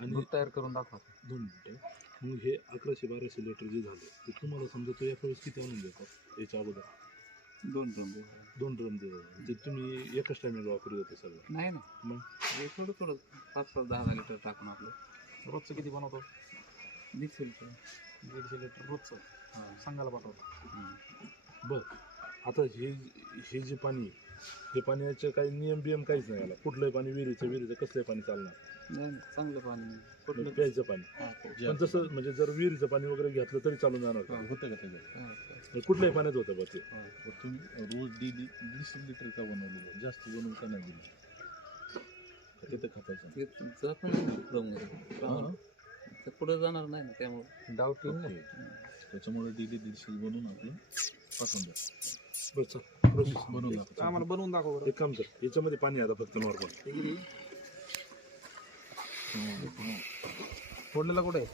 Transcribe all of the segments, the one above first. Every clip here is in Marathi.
आणि दूध तयार करून दाखवा. 2 मिनिटं. मग हे 1100-1200 लिटर जे झालं ते तुम्हाला समजा तो एका वेळेस किती आणून देतात याच्या अगोदर? 2 ड्रम. 2 ड्रम ते तुम्ही एकच टायमिंग वापरत होते सगळं? नाही ना, मग हे थोडं थोडं 5-10 लिटर टाकून आपलं. रोजचं किती बनवतो? 150 लिटर. 150 लिटर रोजचं हां. सांगायला पाठवतो. बरं, आता हे जे पाणी आहे, हे पाण्याचे काही नियम बियम काहीच नाही याला? कुठलंही पाणी विहिरीचं कसलंही पाणी चालणार? नाही चांगलं पाणी कुठलं प्यायचं पाणी. हां, पण तसं म्हणजे जर विहिरीचं पाणी वगैरे घेतलं तरी चालून जाणार का? होतं का त्याच्यात? हां. कुठल्याही पाण्यात होतं बघ ते? तुम्ही रोज डेली 150 लिटर का बनवलं? जास्त बनवून का नाही दिलं? तिथं खपायचं ते तुमचं पण पुढे जाणार नाही ना, त्यामुळे डाऊट येईल ना. त्याच्यामुळे डेली 150 बनवून आपण पाठवून द्या. बरं चल, प्रोसेस बनवून दाखव. आम्हाला बनवून दाखव बरं. एक काम कर, याच्यामध्ये पाणी आहे आता फक्त नॉर्मल. फोडलेला कुठे आहे?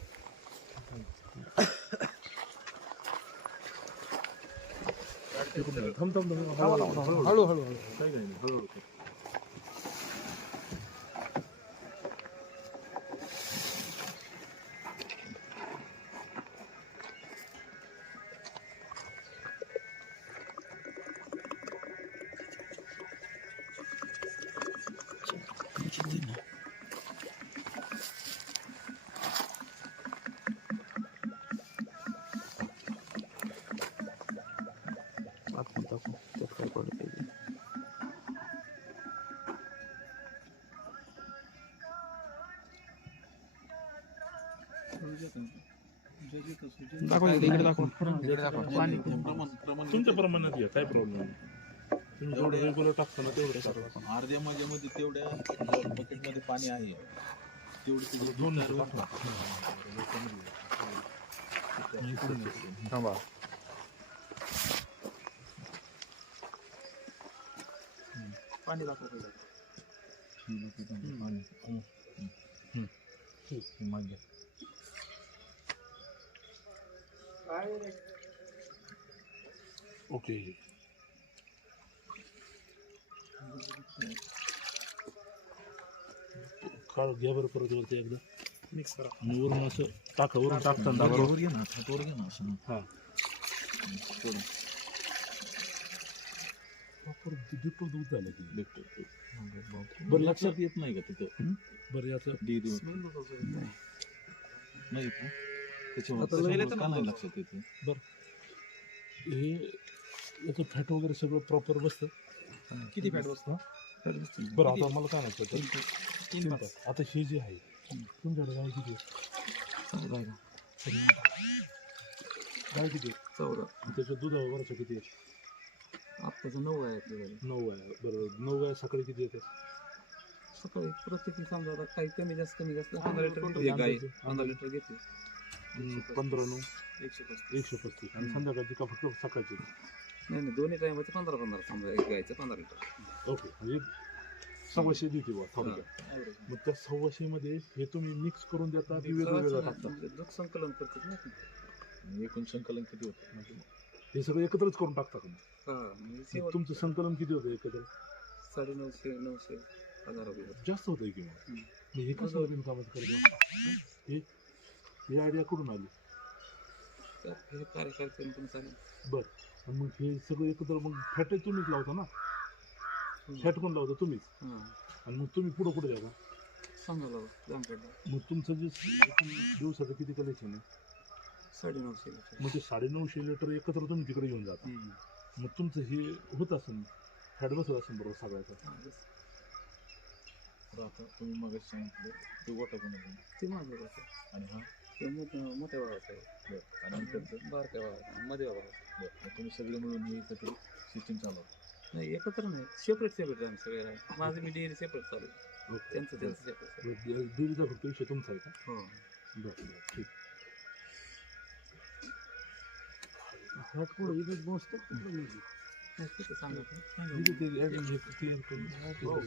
थांब हळू हळू काही नाही हळूहळू. दाखव इकडे दाखव. पाणी तुमच्या प्रमाणात या, काय प्रॉब्लेम नाही. तुम्ही जेवढं रेग्युलर टाकता ना तेवढं टाका. अर्ध्या माझ्यामध्ये तेवढ्या बकेटमध्ये पाणी आहे तेवढी तुझं 2 लिटर टाका. थांबा. पाणी दाखव. मागे ओके. काळ घ्या बरं परत वरती एकदा मिक्स करा. आणि वरून असं टाका, वरून टाकताना बरोबर घे ना, हातावर घे ना असं. हां थोडं डिपो दूध झालं की भेटतो. बरं लक्षात येत नाही का तिथं? बरं याचं डेअरी नाही येत ना? त्याच्यामुळे का नाही लक्षात येते? हे याचं फॅट वगैरे सगळं प्रॉपर बसतं. किती फॅट बसतो? बरं आता मला काय म्हणायचं 3 तास. आता हे जे आहे तुमच्याकडे गाय किती आहे? गाय किती आहे? 14. त्याच्या दुधावर वरचं किती आहे? आत्ताचं 9 आहे आपल्याकडे. 9 आहे. बरं 9 गाय सकाळी किती येते? सकाळी प्रत्येकी समजा आता काही कमी जास्त 15 लिटर घेते गाई. 15 लिटर घेते. 15 9 135. 135 आणि संध्याकाळची का फक्त सकाळची? नाही दोन्ही टायमाचं 15 समजा, एक गायचं 15 लिटर. ओके, म्हणजे 125 देते बा थोडक्यात. मग त्या 125 मध्ये हे तुम्ही मिक्स करून देता की वेगवेगळं टाकता? दूध संकलन करतात ना. एकूण संकलन किती होतं? म्हणजे हे सगळं एकत्रच करून टाकता तुम्ही? म्हणजे तुमचं संकलन किती होतं एकत्र? 950 1000 रुपये. जास्त होतं की मग. हे कसं बिनकामाचं करतो? ही आयडिया कुठून आली? हे कार्यकर्ते पण चालेल. बरं, आणि मग हे सगळं एकत्र मग फॅट तुम्हीच लावता ना? फॅट पण लावता तुम्हीच? आणि मग तुम्ही पुढं कुठे द्या? सांगायला जामखेडला. मग तुमचं जे दिवसाचं किती कलेक्शन आहे? 950 लिटर. मग ते 950 लिटर एकत्र तुम्ही तिकडे घेऊन जाता. मग तुमचं हे होत असेल, फॅट बसत असेल बरोबर सगळ्याचं. आता तुम्ही मग सांगितलं ते गोटा बनवलं ते माझं होतं. आणि हा ते मोठ्या भावाचं आहे. आणि नंतरचं बारक्या भावाचं, मध्ये भावाचं. मग तुम्ही सगळे मिळून हे एकत्र सिस्टीम चालवता? नाही एकत्र नाही, सेपरेट आम्ही सगळे. माझं मी डेअरी सेपरेट चालू आहे. त्यांचं सेपरेट. डेअरीचा फक्त विषय तुमचा आहे का? हो. बरं ठीक. फॅट पुढे इथेच बसतो. सांगा. क्लिअर करून